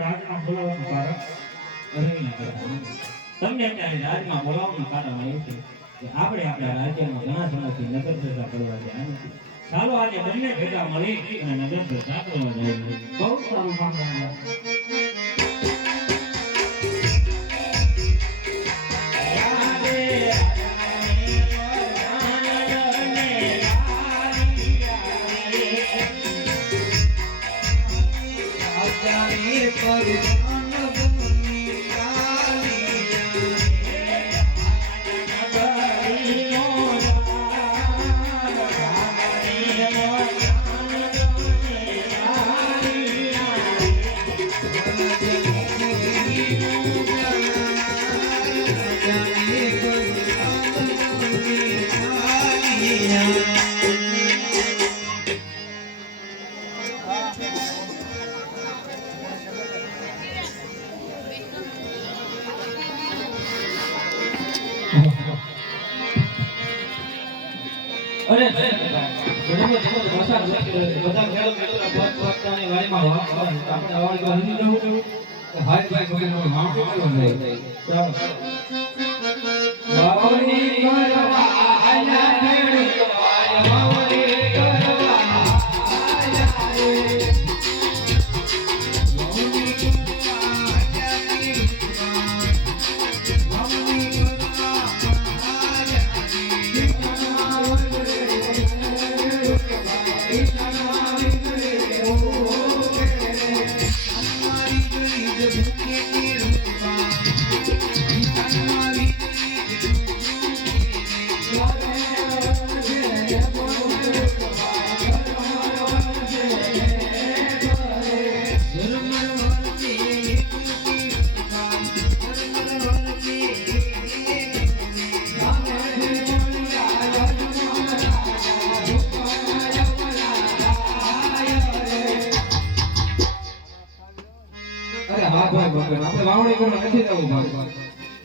રાજમાં બોલાવવાનું કારણ નહીં તમને ક્યારેય રાજમાં બોલાવવાનું કારણ એવું છે કે આપણે આપણા રાજ્યમાં ઘણા સમયથી નગર ભેગા કરવા જાય નથી. ચાલો આજે બંને ભેગા મળી અને નગર પ્રજા કરવા જાય બહુ સારું કે હાય ભાઈ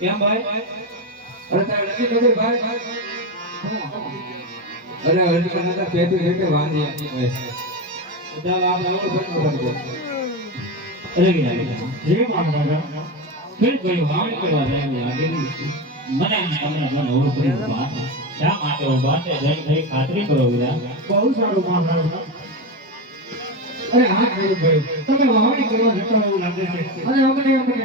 કેમ ભાઈ? અરે તારે લગી જવું ભાઈ? અરે હજી પણ નતા પેટી પેટી વાંધી આપી હોય બધા આપણે એવું બધું કરી દો અરે ગયા? જે મહારાજ ફિર કોઈ વાવણી કરવા જાય આગળ મને તમને મન ઓર પર વાત શા માટે છે જઈ ખાતરી કરો વિરા બહુ સારું મહારાજ અરે હા ગયો તમે વાવણી કરવા જતા એવું લાગે છે. અને અમને અમને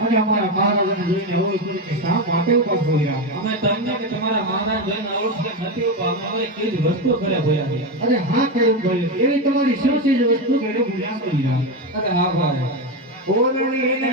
અને અમારા મહારાજાને જોઈને હોય કે શા માટે ઊભા થયા અમે તમને કે તમારા મહારાજ જોઈને ઓળખે નથી ઊભા. અમે હવે કઈ વસ્તુ કર્યા ભોયા છે. અરે હા ખેડૂતભાઈ એવી તમારી શું ચીજ વસ્તુ કે ભૂલ્યા કરી અરે હા ભાઈ ઓરણી અરે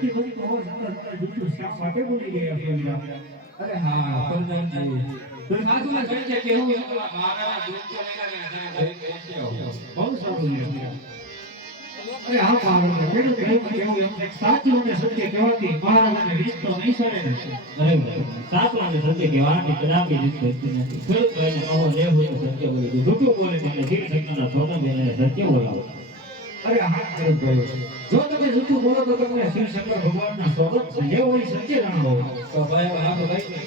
બધી બધી તો હોય નકર નકર શા માટે બોલી રહ્યા છો અરે હા પ્રધાનજી તો સાચું ને છે કે હું એકલા મહારાજ લઈને બહુ સારું અરે હા મહારાજ ખેડૂતભાઈ કેવું એમ સાચું અને સત્ય કહેવાથી મહારાજાને રીત નહીં સડે ને સાચું અને સત્ય કહેવાની કદાપી રીત થતી નથી ખેડૂત ભાઈને કહો જે સત્ય બોલી જૂઠું બોલે એટલે જીવ શક્તિના સોગંદ એને સત્ય બોલાવો અરે હાથ હા ગયો જો તમે જૂઠું બોલો તો તમને શિવ શંકર ભગવાનના સ્વરૂપ જે હોય સત્ય જાણો તો ભાઈ ભાઈ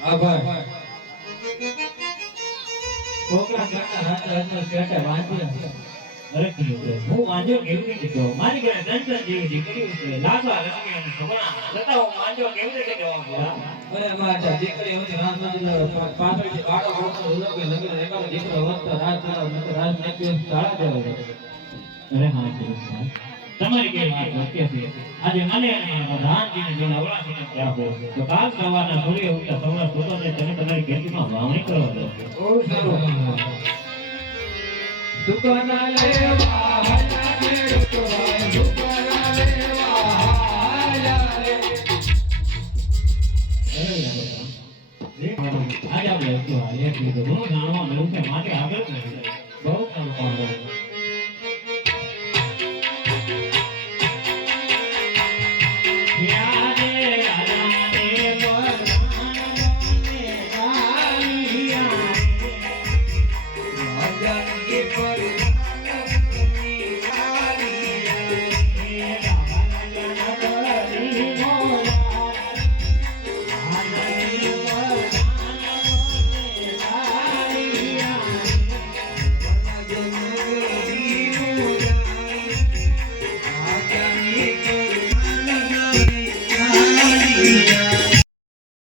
હા ભાઈ છોકરા કરતા રાત રાતના પેટે વાંચ્યા અરે હું વાંજો કેવી રીતે કહું મારી ઘરે દંતન જેવી દીકરી છે લાગવા રસમી અને સગણા છતાં હું વાંજો કેવી રીતે કહું અરે મારા દીકરી હતી રાત ના પાછળથી બાળો આવતો લગીને દીકરો વધતો રાત રાત ને એક દિવસ શાળા જવા દે. અરે હા સાહેબ. તમારી કઈ વાત સત્ય છે આજે મને અને રામજીને જોઈને અવળાસીને ત્યાં હોય. તો કાલ સવારના સૂર્ય ઉગતા સવાર સુતો ને તમે તમારી ખેતીમાં વાવણી કરો છો. સારું. દુકાના લેવા હલા ખેડૂતો ભાઈ લેવા હાલ્યા રે. આજે આપણે હતું આ એક લીધું ઘણું જાણવા મળ્યું છે.